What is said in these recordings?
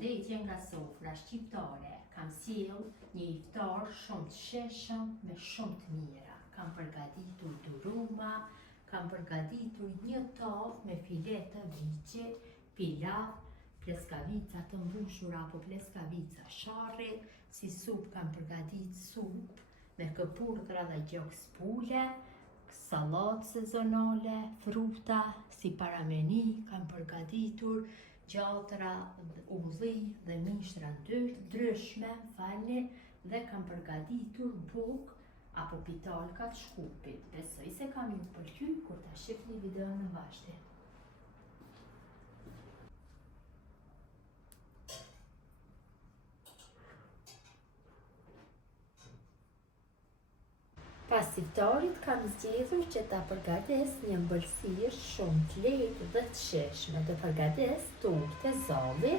Përshëndetje nga sofra shqiptare. Kam sjell një iftar shumë të sheshëm me shumë të mira. Kam përgatitur duruma, kam përgatitur një tavë me file të viçe, pilav, pleskavica të mbushur apo pleskavica sharri, si supë kam përgatit supë me këpurdra dhe gjoks pule, sallatë sezonale, fruta, si parameni, kam përgatitur gjatra, udhi dhe mishra ndryshme, dhe kam përgatitur bukë apo pitalka të shkupit. Besoj se kam ju pëlqyer kur ta shihni videon në vazhdim. Pas iftarit kam zgjedhur që ta përgatis një ëmbëlsirë shumë të lehtë dhe të sheshme. Të përgatis tortë zalli,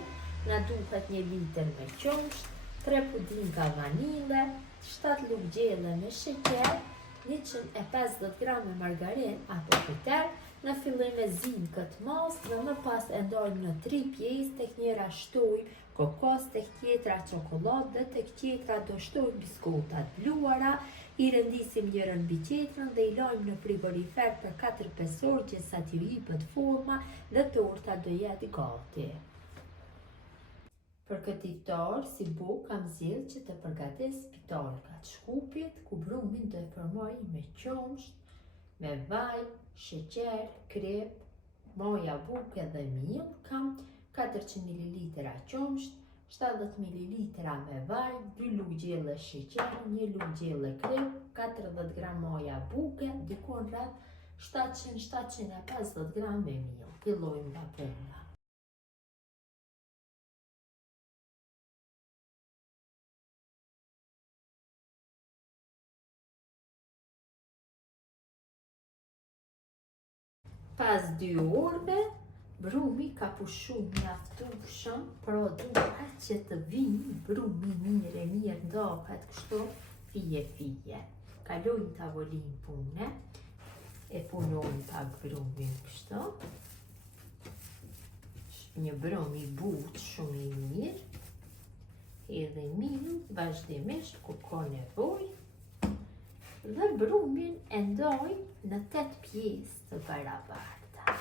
na duhet 1 litër me qumësht, 3 pudinga vanile, 7 lugë gjelle me sheqer, 150 gram margarinë apo bitter. Në fillim e zim këtë masë dhe më pas e ndojmë në 3 pjesë, tek njëra shtojmë kokos, tek tjetra çokoladë dhe tek tjetra do shtojmë biskotat bluara. I rëndisim njërën mbi tjetrën dhe i lajmë në frigorifer për 4-5 orë që sa t'ju jipet forma dhe torta do jetë gati. Për këtë iftar, si bukë kam zgjedhur që të përgatis pitalka të shkupit, ku brumin do e formoj me qumësht, me vaj, sheqer, krep, moja buke dhe miell. Kam 400 ml qumësht, 70 ml me vaj, 2 lugë gjelle sheqer, 1 lugë gjelle krep, 40 gram moja buke, dikon rreth 700-750 gram me miell. Fillojmë nga puna. Pas 2 orëve, brumi ka pushu mjaftueshëm, pra duhet që të vinë brumi mirë ndahet kështu fije. Kalojmë tavolinë pune, e punojmë pak brumin kështu. Një brum i butë shumë i mirë, edhe miell vazhdimisht kur ka nevojë. Dhe brumin e ndoj në 8 pjesë të barabarta.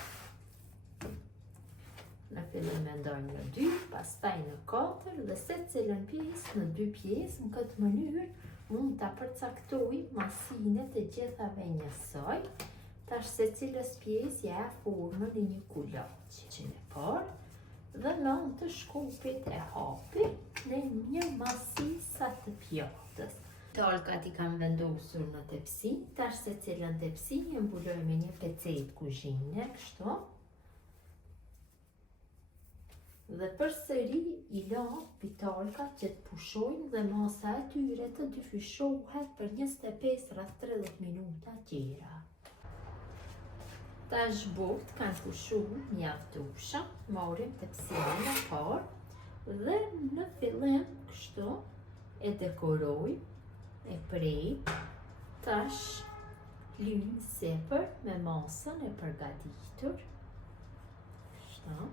Në fillim e ndojmë në 2, pastaj në 4 dhe secilën pjesë në 2 pjesë. Në këtë mënyrë mund ta përcaktoj masinet e gjithave njësoj. Tash secilës pjesë ja formën e një kulaçi. Që në parë dhe me anë të shkupit e hapi në një masi sa të pjatës. Pitalkat i kam vendosur në tepsi, tash secilën tepsi e mbuloj me një pecetë kuzhine, kështu. Dhe përsëri i la pitalkat që të pushojnë dhe masa e tyre të dyfishohet për 25 rreth 30 minuta tjera. Tash bukt kanë pushuar mjaftueshëm, marrim tepsinë e parë dhe në fillim kështu e dekoroj, e prej, tash lyjmë sipër me masën e përgatitur. Kështu.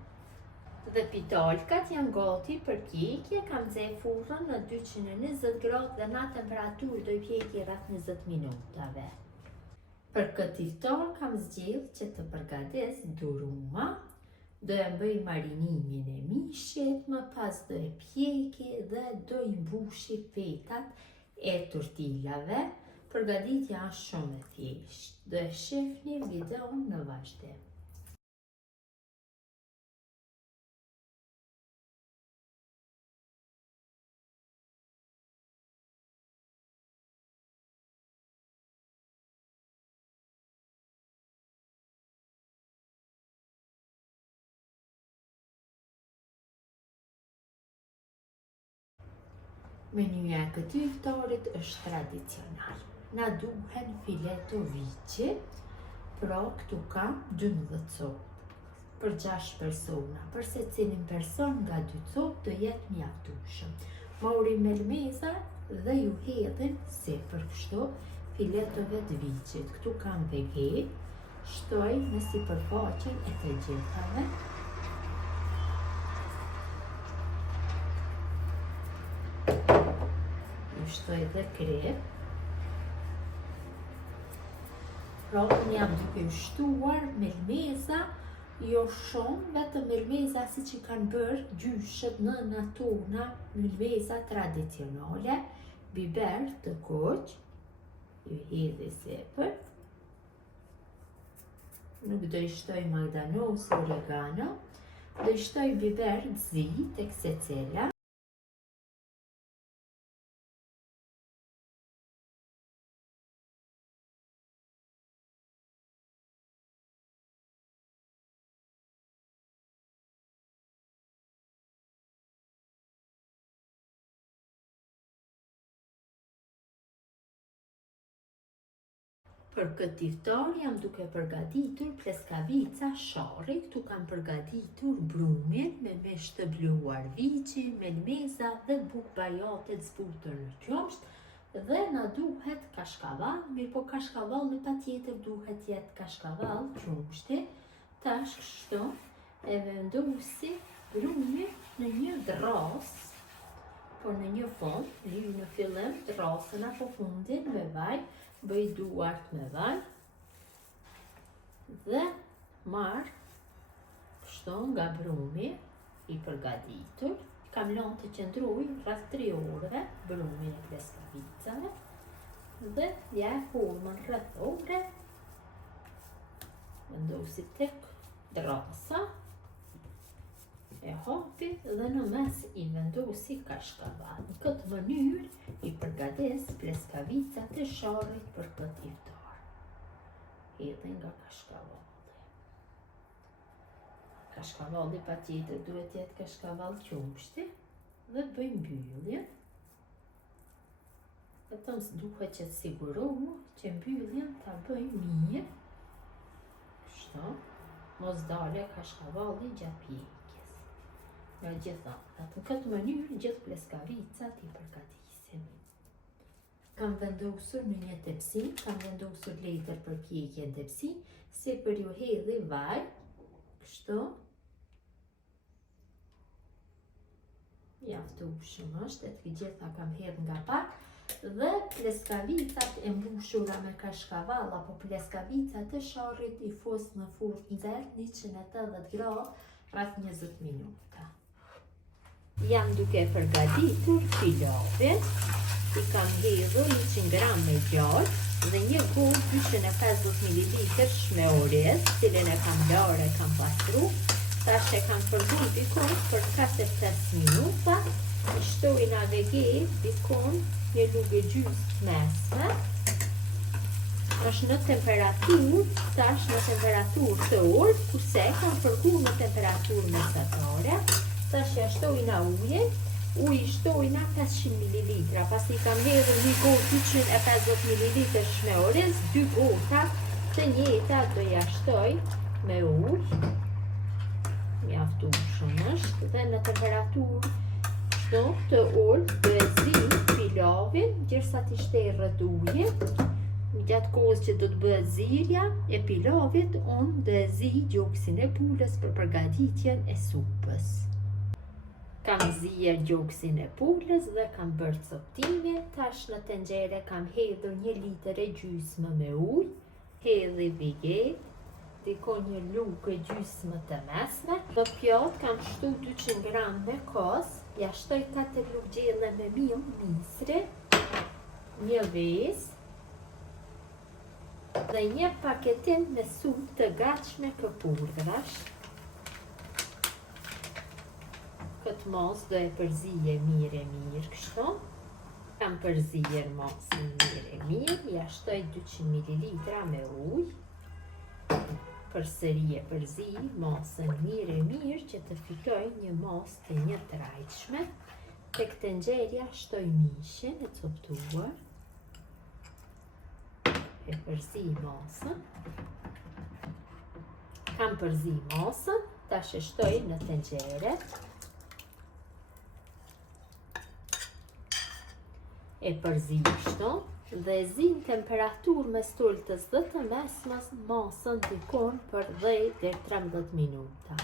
Dhe pitalkat janë gati për pjekje. Kam nxjerr furrën në 220 gradë dhe në temperaturë do i pjeki rreth 20 minutave. Për këtë iftar kam zgjedhur që të përgatis duruma. Do e bëj marinimin e mishit, më pas do e pjeki dhe do i mbushi fetat e tortilave. Përgatitja është shumë e thjeshtë. Do e shihni videon në vazhdim. Menyeja e këtij iftarit është tradicional. Na duhen fileto viçi, pra këtu kam 12 copë për 6 persona. Për secilin person nga 2 copë do jetë mjaftueshëm. Marrim melmeza dhe ju hedhim sipër kështu filetove të viçit. Këtu kam vege, shtoj në sipërfaqen e të gjithave. shtoj dhe krep. Pra, unë jam duke shtuar melmeza, jo shumë, vetëm melmeza si që kanë bërë gjyshët në natona, melmeza tradicionale, biber të koq, ju hedhi sepër. Nuk do i shtoj magdanos, oregano, do i shtoj biber të zi tek secila. Për këtë iftar jam duke përgatitur pleskavica sharri. Këtu kam përgatitur brumin me mish të bluar viçi, melmeza dhe bukë bajate të zbutur në qumsht. Dhe na duhet kashkavall, mirë po kashkavalli patjetër duhet jetë kashkavall qumshti. Tash kështu e vendosi brumin në një dras, por në një fond, në fillim drasën apo fundin me vaj. Bëj duart me vaj dhe marr kështu nga brumi i përgatitur. Kam lënë të qëndrojë rreth 3 orëve brumin e pleskavicave dhe ja hulmën rreth ore. Vendosi tek drasa, e hapi dhe në mes i vendosi kashkavall. Në këtë mënyrë i përgatis pleskavicat e sharrit për këtë iftar. Hedhi nga kashkavalli. Kashkavalli patjetër duhet jetë kashkavall qumshti dhe bëj mbylljen. Vetëm duhet që të sigurohu që mbylljen ta bëj mirë. Kështu, mos dale kashkavalli gjatë pjekjes. Në këtë mënyrë gjithë pleskavicat i përgatisim. Kam vendosur në një tepsi, kam vendosur letër për pjekje në tepsi, sipër ju hedhi vaj, kështu. Mjaftueshëm është, të gjitha kam hedhë nga pak, dhe pleskavicat e mbushura me kashkavall apo pleskavicat e sharrit i fus në furrë nxehtë 180 gradë rreth 20 minuta. Jam duke përgatitur pilavin. I kam hedhur 100 gram me gjallë dhe një gotë 250 ml shmeorez, cilën e kam larë, e kam pastru. Tash e kam përvul bikon për 45 minuta. I shtoj në veget bikon një lugë gjysmë mesme. Është në temperaturë, tash në temperaturë të ulët, kurse e kam përvul në temperaturë mesatare. Tash ja shtoj në ujin, uji shtoj në 500 ml, pasi kam hedhur një gotë 250 ml shmeorez, 2 gota të njëjta do ja shtoj me ujë. Mjaftueshëm është dhe në temperaturë kështu të ulët do e zi pilavin, derisa të shtej rreth ujit. Gjatë kohës që do të bëhet zirja e pilavit, unë do e zi gjoksin e pulës për përgatitjen e supës. Kam zier gjoksin e pulës dhe kam bërë coptimin. Tash në tenxhere kam hedhur 1 litër e gjysmë me ujë, hedhi biget, dikon një lugë gjysmë të mesme. Në pjatë kam shtu 200 gram me kos, ja shtoj 4 lugë gjelle me miell misri, një vezë dhe një paketim me supë të gatshme këpurdhrash. Këtë mos do e përzije mirë kështu. Kam përzijer mosën mirë, ja shtoj 200 ml me ujë. Përsëri e përzij mosën mirë që të fitoj një mos të njëtrajtshme. Tek tenxherja shtoj mishin e coptuar. E përzij mosën. Kam përzij mosën, tash e shtoj në tenxhere. E përzij kështu dhe e zi në temperaturë mes tultës dhe të mesmes mosën dikon për 10 deri 13 minuta.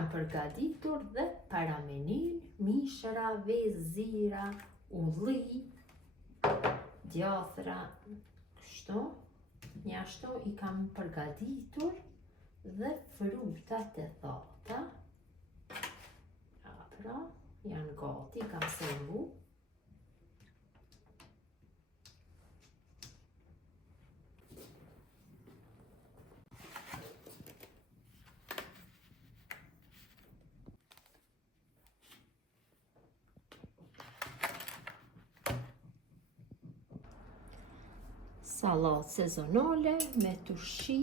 kam përgatitur dhe paramenin, mishra, vezira, ulli, djathra, kështu. Njashtu i kam përgatitur dhe frutat e thata. Pra, janë gati, kam servu. Sallatë sezonale me turshi,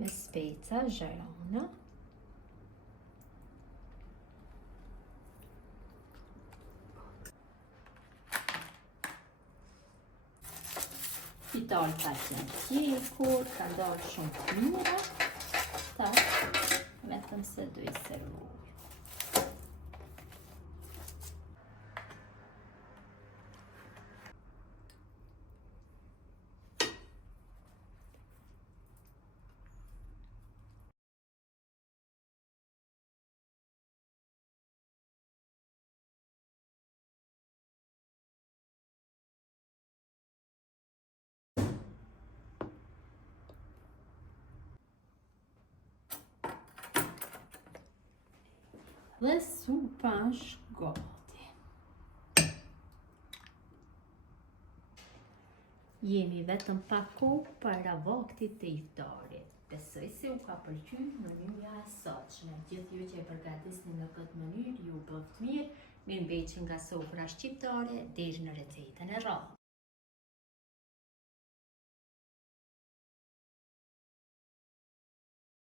me speca, zharana. Fital ka qenë tjekur, ka dalë shumë të mira. Vetëm se do i servoj. Dhe supa është gati. Jemi vetëm pak kohë para vaktit të iftarit. Besoj se u ka pëlqyer mënyra e sotshme. Gjithë ju që e përgatisni në këtë mënyrë, ju bëft mirë. Mirëmbajtje nga sofra shqiptare deri në recetën e radhës.